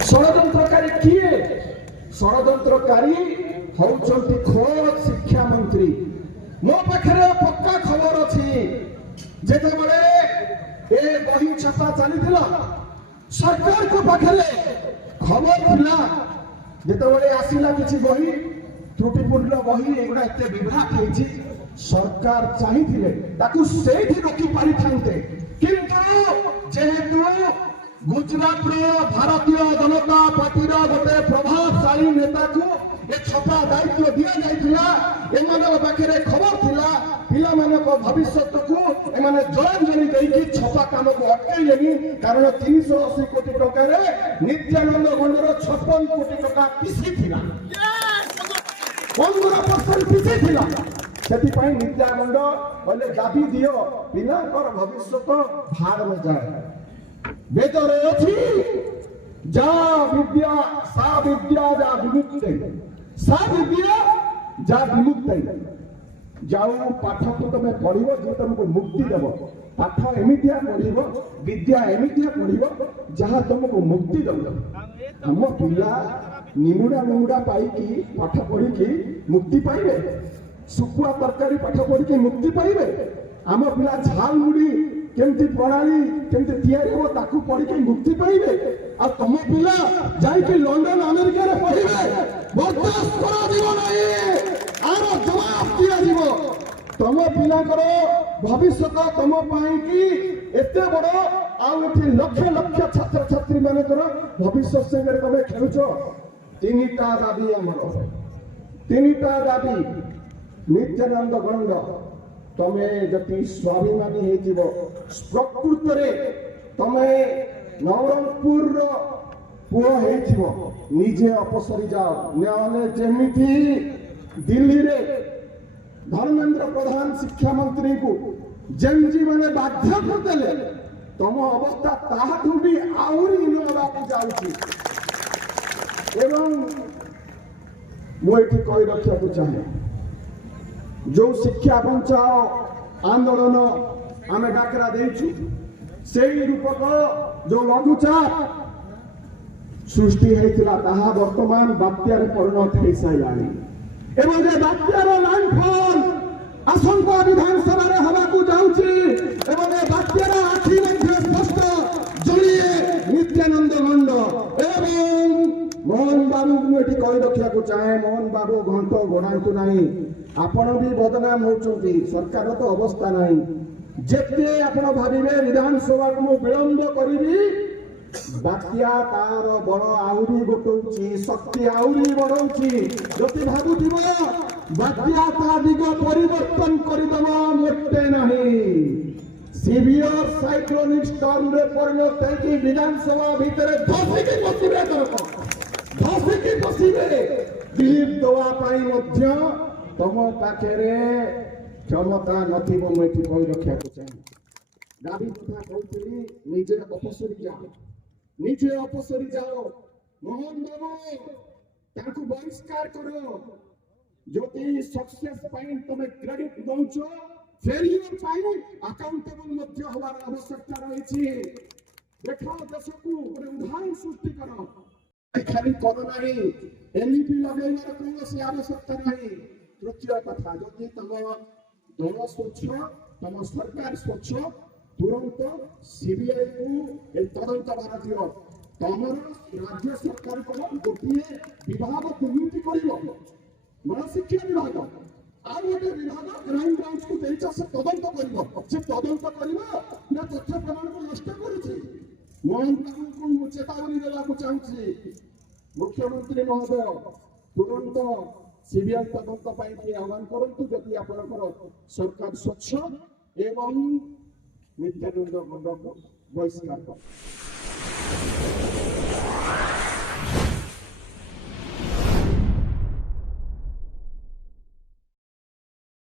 षड़यंत्रकारी किए षड़यंत्रकारी होउचंती खोज शिक्षा मंत्री मो पाखरे पक्का खबर अछि जेते बळे ए बही छपा चलीथिला सरकार को पाखरे खबर थिला जेते बळे आसीला किछि बही त्रुटिपूर्ण बही एगुडा एते विभाग हेछि सरकार चाहिथिले ताकू सेठी रोकी पारि थांते किंतु जेहेतु गुजरात भारतीय जनता पार्टी गोटे प्रभावशाली नेता को ए छपा दायित्व दिया जाइथिला एमानक पाखरे खबर थिला पिला मानक भविष्य को एमाने जलांजलि देकी छपा काम को अटकाइलेनी कारण 380 कोटी टका रे नित्यानंद गंडर 56 कोटी टका पिसी थिला 15% पिसी थिला सेति पई नित्यानंद बोले दाबी दियो पिलाकर भविष्य को भार में जाए बेतरे अछि जा विद्या सा विमुक्ते सा विद्या जा विमुक्ते जाऊ पाठ को तमे पढ़िबो जे तुमको मुक्ति देबो पाठ एमितिया पढ़िबो विद्या एमितिया पढ़िबो जहा तुमको मुक्ति देबो हम पिला निमुडा पाई की पाठ पढ़ी की मुक्ति पाइबे सुकुआ तरकारी पाठ पढ़ी की मुक्ति पाइबे आम पिला झाल मुड़ी केमती प्रणाली केमती तैयारी हो ताकू पढ़ी की मुक्ति पाइबे आ तुम पिला जाई कि लंदन अमेरिका रे पढ़िबे बर्दाश्त करा दिबो नाही आरो जवाब दिया दिबो तुम पिला करो भविष्य को तुम पाई की एते बड़ो आ एठी लक्ष लक्ष छात्र छात्री माने करो भविष्य संगे तमे खेलुचो तीनटा दाबी हमरो तीनटा दाबी नित्यानंद गंड तमे जति स्वाभिमानी हेतिबो प्रकृत रे तमे नवरंगपुर रो पुओ हेतिबो निजे अपसरी जाओ नेले जेमिति दिल्ली रे धर्मेंद्र प्रधान शिक्षा मंत्री को जेमजी माने बाध्य करदेले तम अवस्था ताहाठू भी आउरी इनोवा को जाउची एवं मो एठी कहि रखिया को चाहे जो शिक्षा बंचाओ आंदोलन आमे डाकरा देइछु सेही रूपक जो लघुचाप सृष्टि हेतिला ताहा वर्तमान बात्यार परिणत हेइ साइलानी एवं जे बात्यार लाइफल आशंका विधानसभा रे हवा को जाउची एवं ए बात्यार आखि मध्ये स्पष्ट जलिए नित्यानंद गंड एवं मोहन बाबू को एठी कहि रखिया को चाहे मोहन बाबू घंट गोडांतु नाही आपण भी बदनाम होचुंती सरकार तो अवस्था नहीं जेते आपण भाबिबे विधानसभा को विलंब करिबी बात्या तार बड़ आउरी गोटौची शक्ति आउरी बढौची जति भाबुथिबो बात्या ता दिग परिवर्तन करिदबो मोटे नहीं सीवियर साइक्लोनिक स्टॉर्म रे परिणत हेकी विधानसभा भितरे धसिकी बसिबे धसिकी बसिबे दिलीप दवा पाई मध्य तम पाखे क्षमता नथिबो मेठी कहि रखिया को चाहे दाबी कथा कहउतली निजे अपसरी जाओ मोहन बाबू ताकू बहिष्कार करो जोति सक्सेस पाइन तमे क्रेडिट दउछो फेलियर पाइन अकाउंटेबल मध्य होबार आवश्यकता रहिछि देखो देशकू गोटे उदाहरण सृष्टि करो खाली कोरोना रे एमईपी लगेबार कोनोसी आवश्यकता नहीं तृतीय कथा जदि तम दल स्वच्छ तम सरकार स्वच्छ तुरंत सीबीआई को तदंत भारतीय तमर राज्य सरकार को गोटे विभाग दुर्नीति कर गणशिक्षा विभाग आ गोटे विभाग क्राइम ब्रांच को देइछा से तदंत तदंत ना तथ्य प्रमाण को नष्ट करुछि मोहन बाबू को चेतावनी देला को चाहूछि मुख्यमंत्री महोदय तुरंत सीबीआई तदंत पाई आह्वान करंतु जदि आपनकर सरकार स्वच्छ एवं नित्यानंद गंड को बहिष्कार कर